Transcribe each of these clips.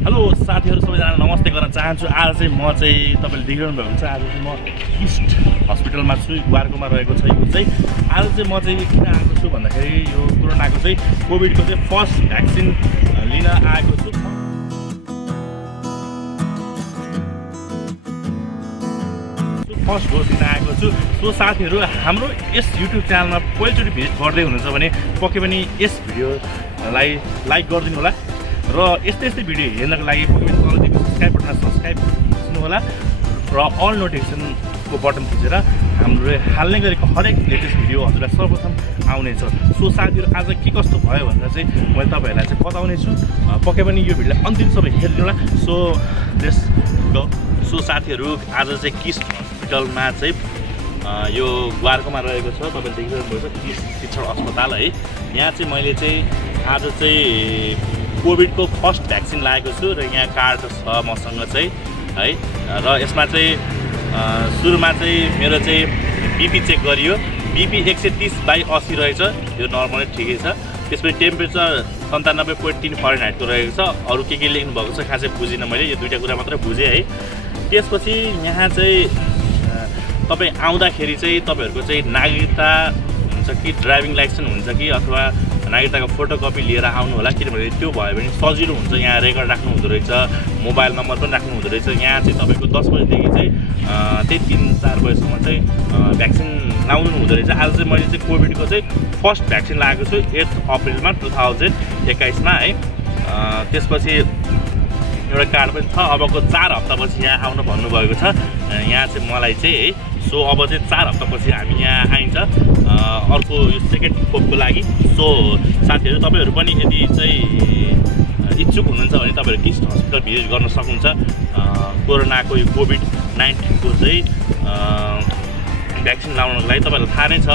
Hello साथीहरु सबैजना नमस्ते गर्न चाहन्छु। आज चाहिँ म चाहिँ तपाईले देखिरहनु भएको छ आज चाहिँ म ईस्ट हस्पिटलमा छु, वार्कोमा रहेको छ। यो चाहिँ आज चाहिँ म चाहिँ किन आएको छु भन्दाखेरि यो कोरोनाको चाहिँ कोभिडको चाहिँ फर्स्ट भ्याक्सिन लिन आएको छु। फर्स्ट डोज लिन आएको छु। सो साथीहरु हाम्रो यस युट्युब च्यानलमा पहिलोचोटि भिजिट गर्दै हुनुहुन्छ भने पक्कै पनि यस भिडियोलाई लाइक गरिदिनु होला र यस्तै भिडियो हेर्नको लागि तल दिएको सब्स्क्राइब बटनमा सब्स्क्राइब गर्नु होला र अल नोटिफिकेसनको बटन थिचेर हाम्रो हाल्ने गरेको हरेक लेटेस्ट भिडियो हजुरलाई सर्वप्रथम आउनेछ। सो साथीहरु आज के कस्तो भयो भनेर चाहिँ मैले तपाईहरुलाई चाहिँ बताउने छु। पक्कै पनि यो भिडियोलाई अन्तिमसम्म हेर्नु होला। So let's go. सो साथीहरु आज चाहिँ ईस्ट हस्पिटलमा चाहिँ यो वार्कोमा रहेको छ, तपाईले देखिरहनु भएको छ ईस्ट शिक्षण अस्पताल है। यहाँ चाहिँ मैले चाहिँ आज चाहिँ कोभिडको फर्स्ट भ्याक्सिन लागेको छु र यहाँ कार्ड छ मसँग चाहिँ है। र यसमा चाहिँ सुरुमा चाहिँ मेरो चाहिँ बिपी चेक गरियो। बिपी 130/80 रहेछ, यो नर्मली ठिकै छ। त्यसपछि टेम्परेचर 97.3 फरेनहाइटको रहेको छ। अरू के लेख्नु भएको छ खासै बुझिनँ मैले, यो दुईटा कुरा मात्रै बुझेँ है। त्यसपछि यहाँ चाहिँ तपाईँ आउँदाखेरि चाहिँ तपाईहरुको चाहिँ नागरिकता हुन्छ कि ड्राइभिङ लाइसेन्स हुन्छ कि अथवा नागरिकताको फोटोकपी लिएर आउनु होला, किनभने त्यो भयो भने सजिलो हुन्छ। यहाँ रेकर्ड राख्नु हुँदो रहेछ, मोबाइल नम्बर पनि राख्नु हुँदो रहेछ। यहाँ चाहिँ तपाईँको 10 बजेदेखि चाहिँ त्यही 3-4 बजेसम्म चाहिँ भ्याक्सिन लाउनु हुँदो रहेछ। आज चाहिँ मैले चाहिँ कोभिडको चाहिँ फर्स्ट भ्याक्सिन लगाएको छु 8 अप्रिलमा 2021 मा है। त्यसपछि एउटा कार्ड पनि छ। अबको 4 हप्तापछि यहाँ आउनु भन्नुभएको छ यहाँ चाहिँ मलाई चाहिँ है। सो अब चाहिँ 4 हप्तापछि हामी यहाँ आइन्छ अर्को यो सेकेन्ड खोपको लागि। सो साथीहरु तपाईहरु पनि यदि चाहिँ इच्छुक हुनुहुन्छ भने तपाईहरु ईस्ट हस्पिटल भिजिट गर्न सक्नुहुन्छ। कोरोनाको यो कोभिड-19 को चाहिँ भ्याक्सिन लाउनको लागि तपाईहरुलाई थाहा नै छ।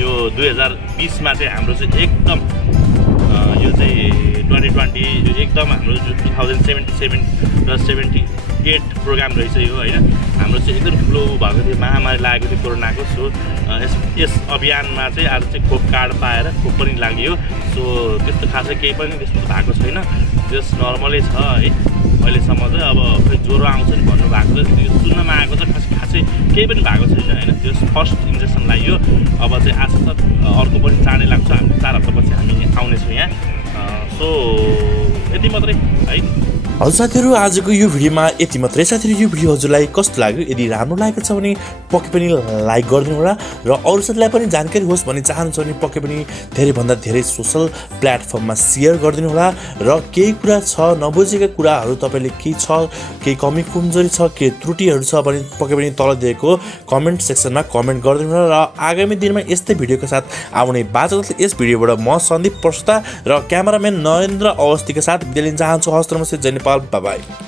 यो 2020 मा चाहिँ हाम्रो चाहिँ एकदम यो चाहिँ 2020 यो एकदम हाम्रो 2077 र 78 प्रोग्राम रहेछ यो हैन। हाम्रो चाहिँ एकदम ठुलो भएको थियो, महामारी लागेको थियो कोरोनाको। सो यस अभियानमा चाहिँ आज चाहिँ खोप कार्ड पाएर खोप पनि लाग्यो। सो त्यस्तो खासै केही पनि त्यस्तो भएको छैन, जस्ट नर्मलै छ है अहिलेसम्म चाहिँ। अब खै ज्वरो आउँछ नि भन्नुभएको छ, त्यो सुन्नमा आएको छ। खासै केही पनि भएको छैन हैन। त्यो फर्स्ट इन्जेक्सन लाग्यो। अब चाहिँ आशा छ अर्को पनि चाँडै लाग्छ। हामी 4 हप्तापछि हामी आउनेछौँ यहाँ। सो यति मात्रै है। हजुर साथीहरु आजको यो भिडियोमा यति मात्रै। साथीहरु यो भिडियो हजुरलाई कस्तो लाग्यो? यदि राम्रो लागेको छ भने पक्कै पनि लाइक गरिदिनु होला र अरू साथीलाई पनि जानकारी होस् भन्ने चाहनुहुन्छ भने पक्कै पनि धेरैभन्दा धेरै सोशल प्लेटफर्ममा सेयर गरिदिनु होला। र केही कुरा छ नबुझेका कुराहरू तपाईले के छ, केही कमी कमजोरी छ, के त्रुटिहरू छ भने पक्कै पनि तल दिएको कमेन्ट सेक्सनमा कमेन्ट गरिदिनु होला। र आगामी दिनमा यस्तै भिडियोका साथ आउने बाचा यस भिडियोबाट म सन्दीप प्रस्तुता र क्यामेराम्यान नरेन्द्र अवस्थीका साथ बिदा लिन चाहन्छु। हस्त नमस्ते, जय नेपाल, बाइ बाइ।